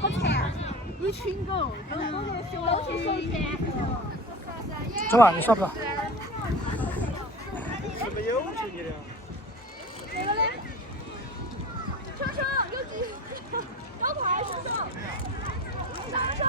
好馋，一群狗都是收钱。走吧，你刷不刷？是没有钱你的。那个嘞？车车有几？高快车车，上车。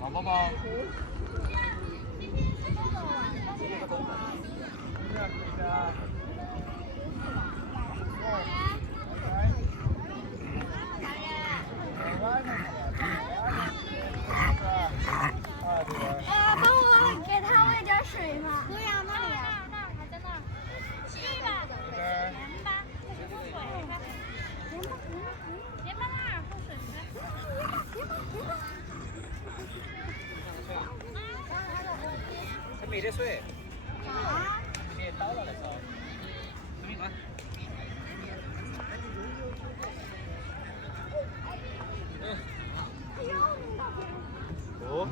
王宝宝。帮我给他喂点水嘛。对呀，那里呀。那还在那儿。去吧。盐巴，喝水吧。盐巴那儿喝水呗。他没得水。啊？别倒了那个。这边看。哦。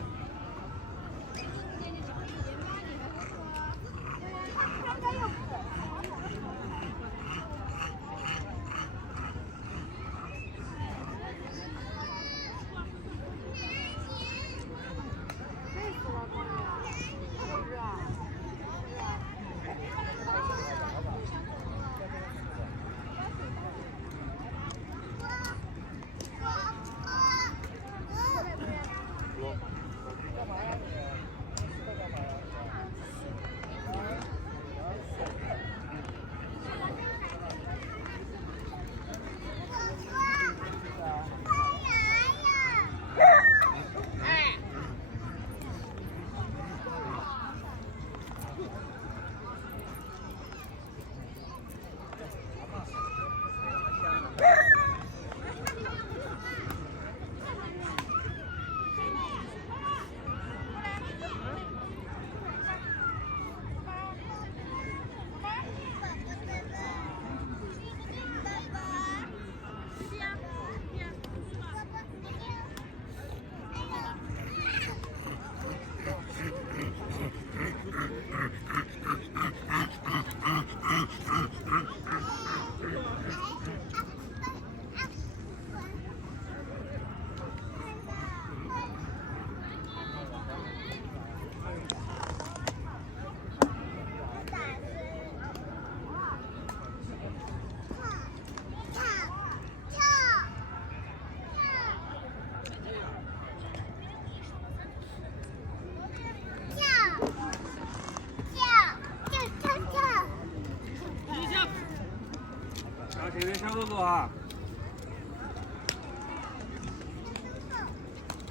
这边小哥哥哈。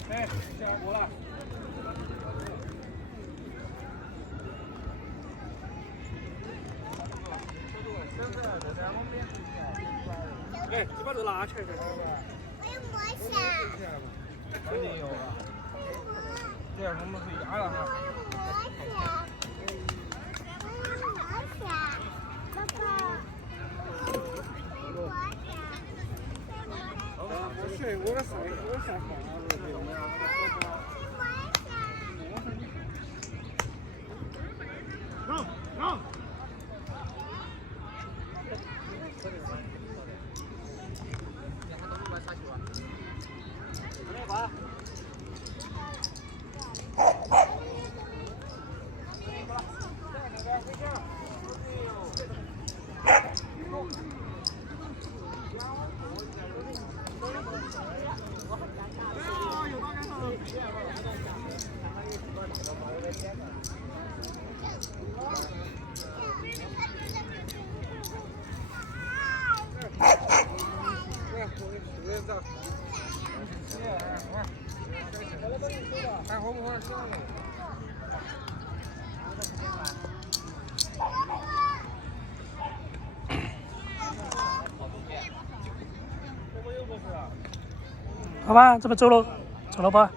哎，下来过来。哎，你把这拿起来。我有摸下。肯定有啊。这样我们是压了哈。我的手，我下放了。让。还好不好？好吧，这边走了，走了吧。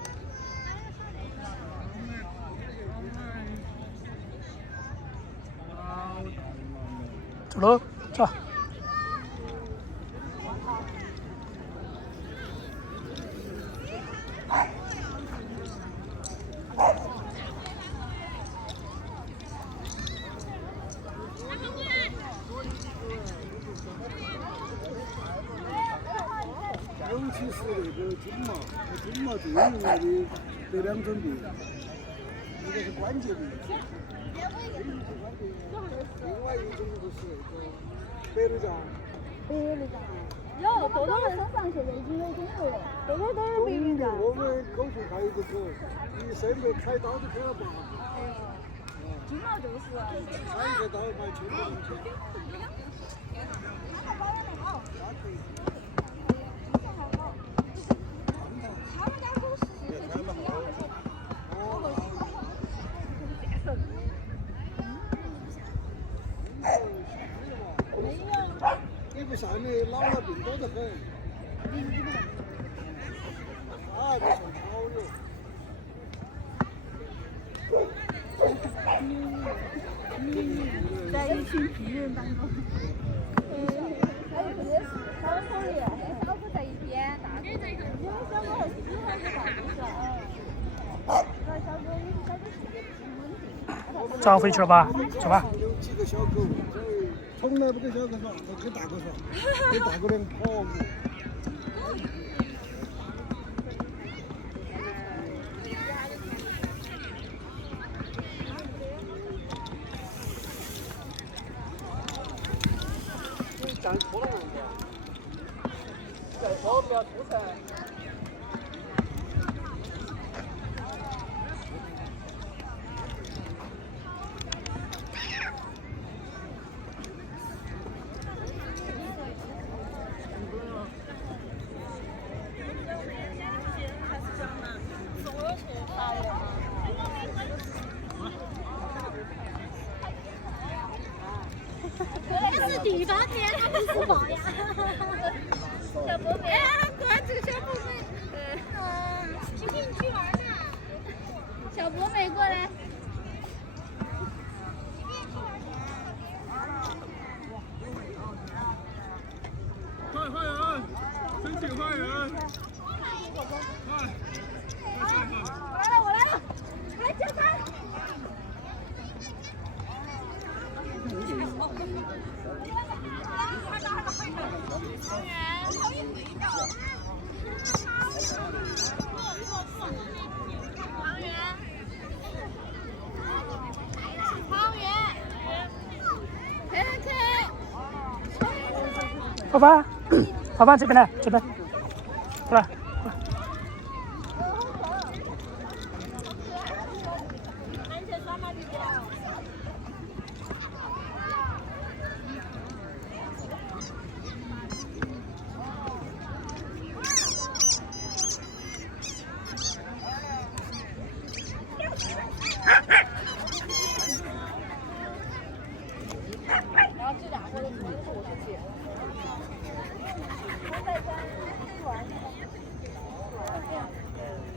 走喽，走。外的这两种病，一个是关节病，另外一种就是白内障。有多多人身上现在已经有肿瘤了，多多都有白内障。我们口述还有一个口，一生被开刀都开了8个。经常就是。3个刀买1000多块钱。你不上的老了病多得很。啊，这是好哟。在一群病人当中。还有这个小狗的，小狗在一边，大狗在一个。因为小狗还是喜欢是大狗是。那小狗有些小狗性格不稳定。找回去了吧？走吧。有几个小狗，从来不跟小狗耍，都跟大狗耍，跟大狗俩跑。站错了，再说不要吐噻。这是地方片，他们是报呀。小波妹，关注小波妹。去景区玩呢。小波妹过来。快人，申请快人。我来了，来加餐。爸爸，爸爸这边来，这边，过来。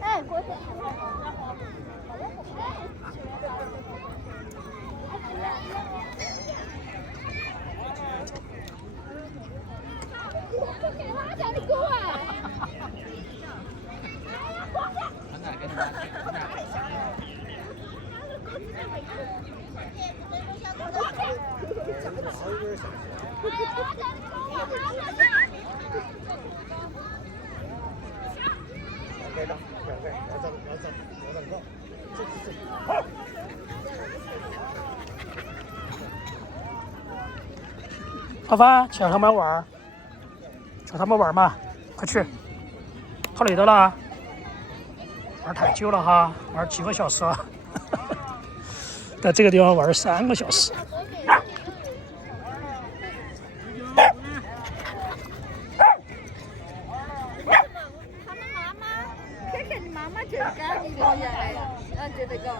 哎，过去。哪家的狗啊？爸爸，去让他们玩，叫他们玩嘛，快去！好累的了，玩太久了哈，玩几个小时了，在这个地方玩3个小时。妈妈就赶紧落下来，就这个，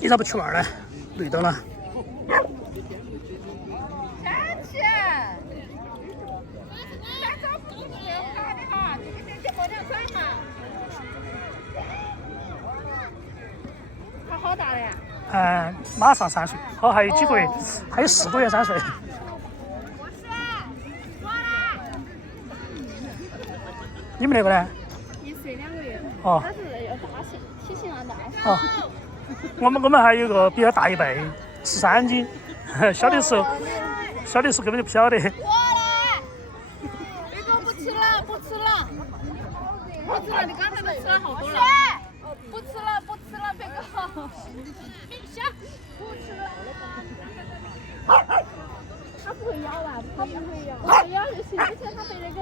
你咋不去玩呢？累到了。好大的呀！马上3岁，好，还有几个月，还有4个月3岁。你们那个呢？哦它是有大型，体型上大型。哦，我们还有一个比它大1倍，13斤，小的时候根本就不晓得。过来，这个不吃了，不吃了，不吃了，你刚才都吃了好多了。不吃了，不吃了，别个。行，不吃了。它不会咬吧？它不会咬，它咬就行。之前它被那个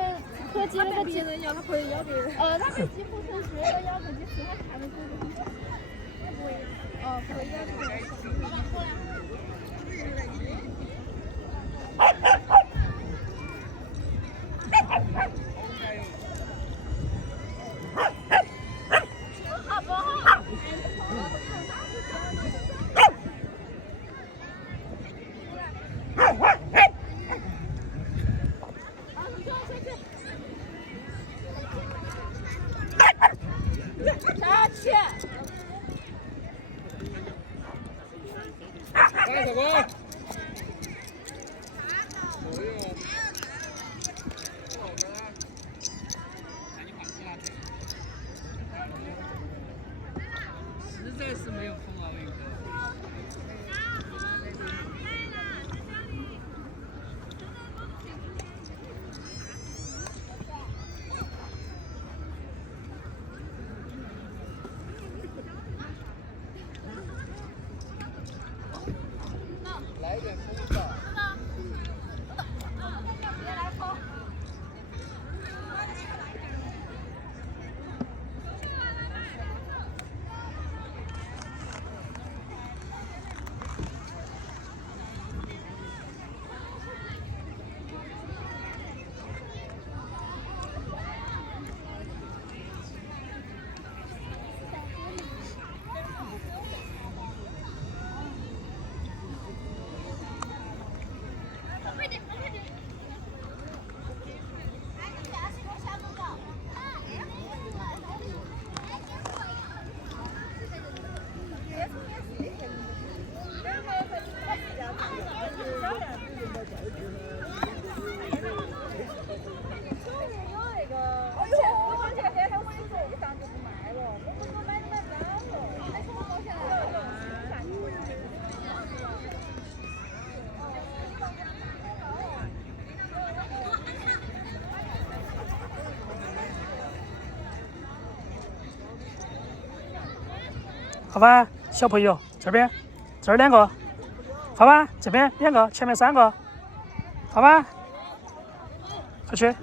柯基那个别人咬，它不会咬别人。它被吉普森学的咬自己是它看的就是。它不会，不会咬别人。好不好？下去。来，小光。实在是没有碰到那个。来一点风的。好吧，小朋友这边，这儿2个，好吧，这边2个，前面3个，好吧，快去。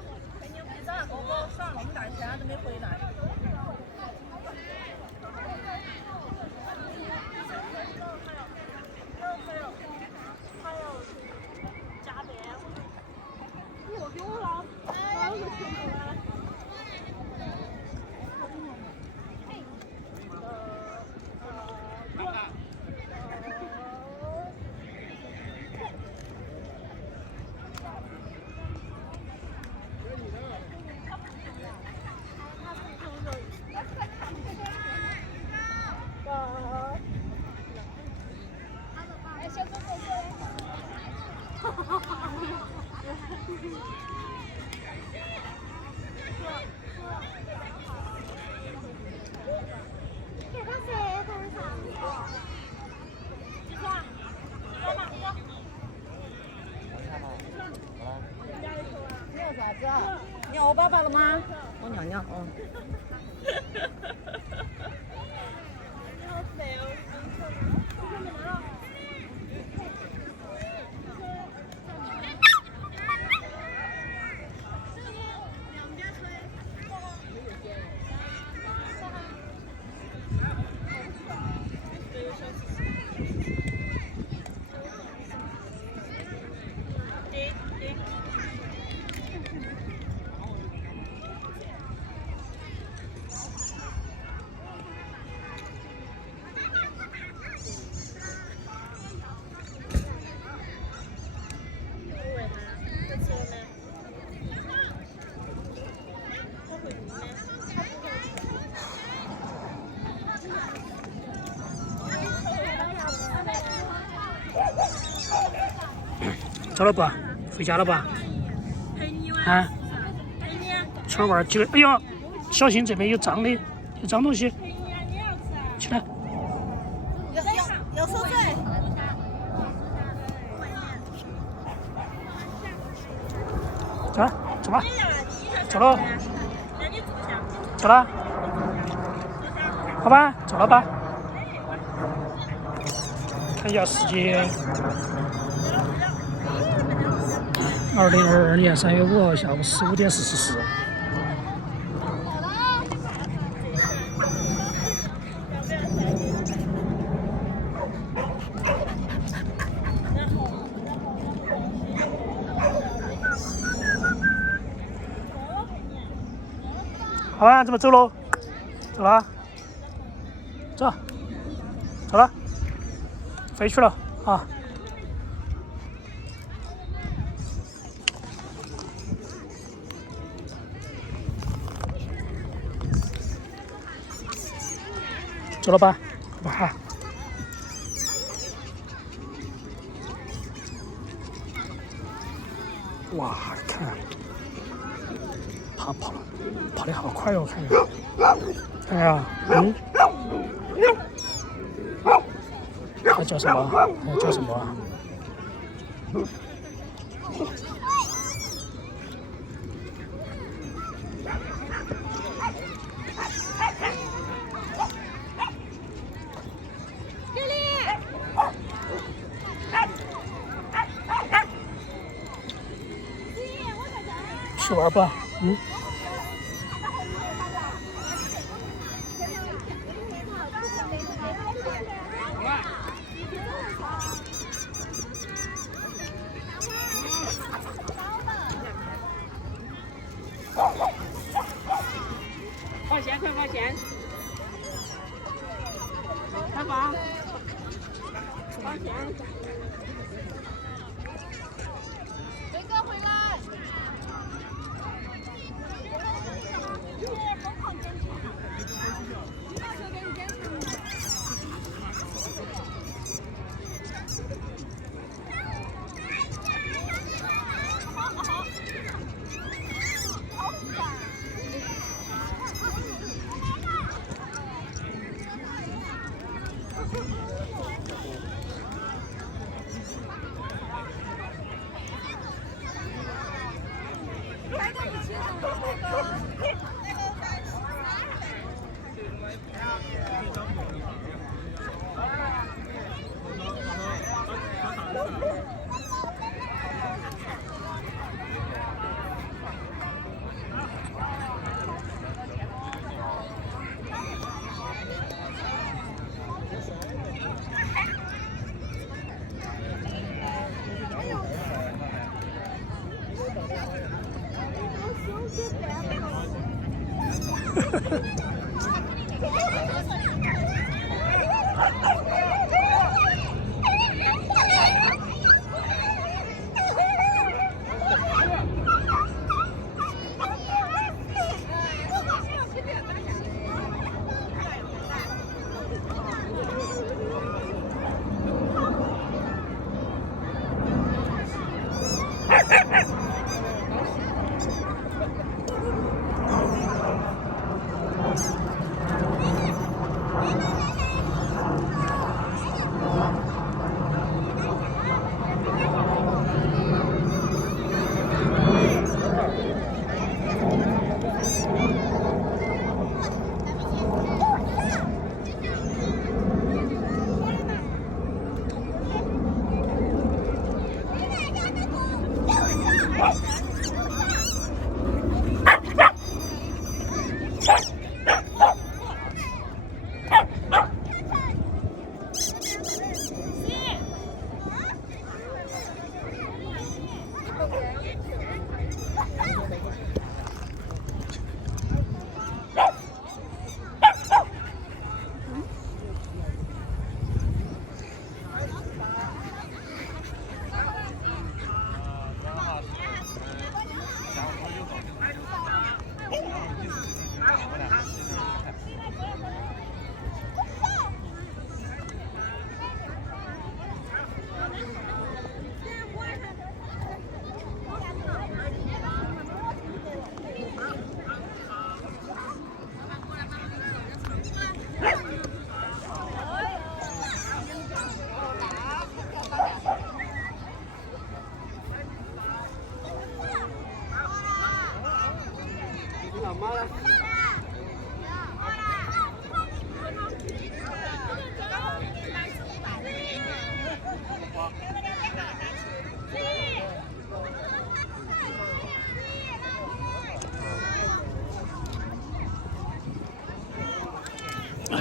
你要我爸爸了吗？我尿尿，走了不？回家了吧？啊？春娃几个？哎呦，小心这边有脏的，有脏东西，起来，有受罪。走了，走吧，走喽，走了，好吧，走了吧。看一下时间，2022年3月5号下午15点44。好吧，怎么走喽？走了，走，走了，飞去了啊！走了吧，好不好？哇，看，跑得好快哦，看看，看呀，它叫什么？它叫什么？去玩吧，放钱，快放钱！开房，放钱。伟哥回来。疯狂检查。到时候给你检查。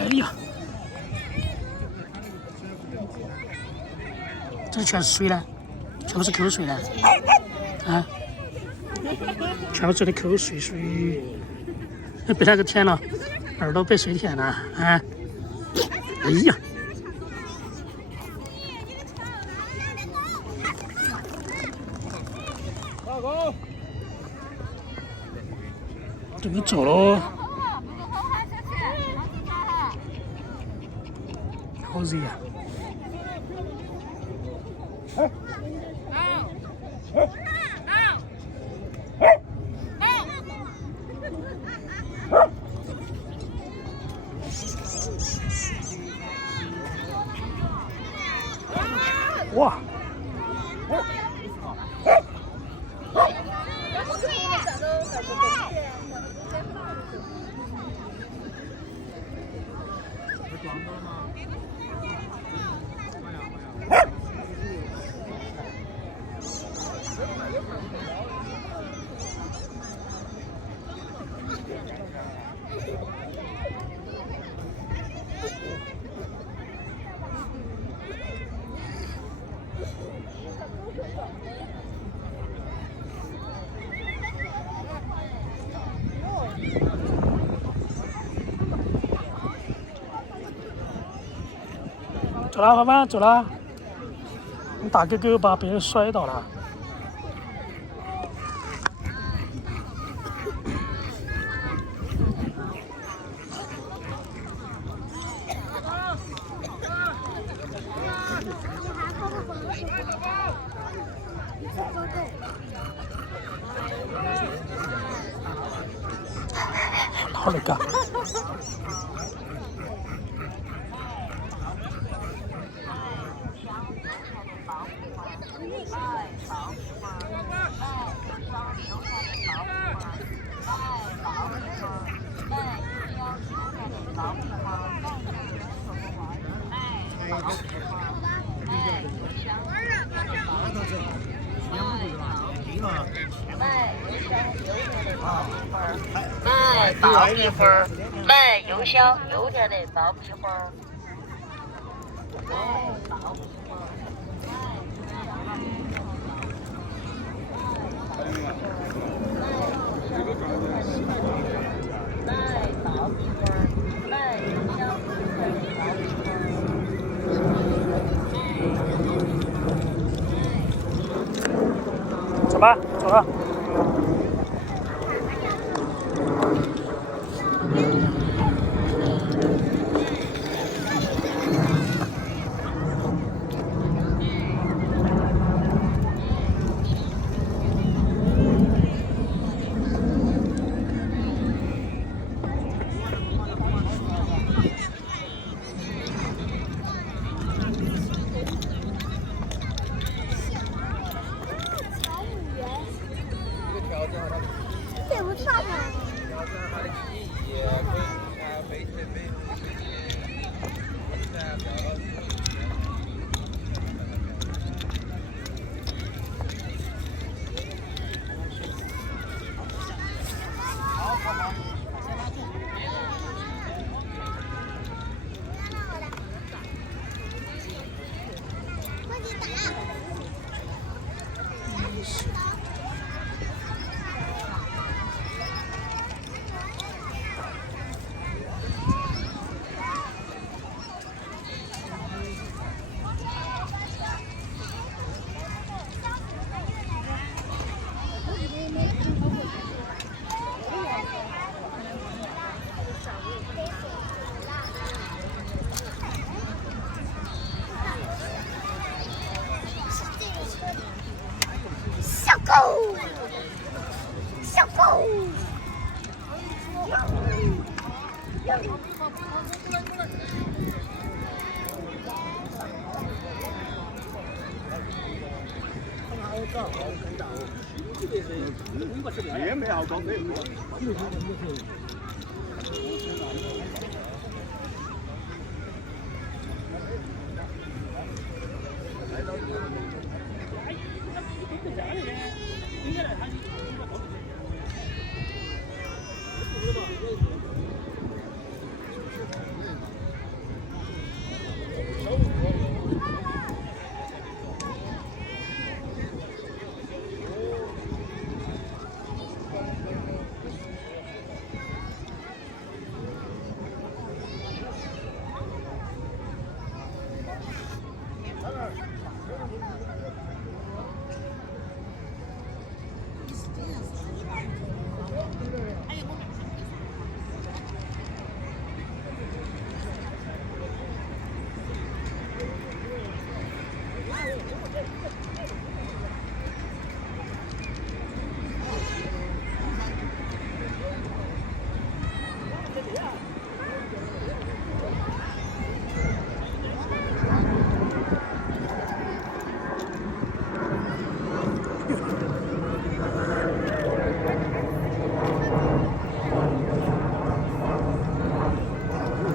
哎呀，这全是水呢，全部是口水呢，啊，全部嘴的口水水，被那个舔了，耳朵被谁舔了？啊，哎呀！准备走喽。好热呀！哇！走了，凡凡，走了。你大哥哥把别人摔倒了。好那个。卖爆米花儿，卖又小又甜的爆米花儿。走吧，走了。这不差吗？小狗，小狗。也没好高，没有。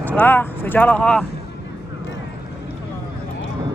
走啦，回家了哈。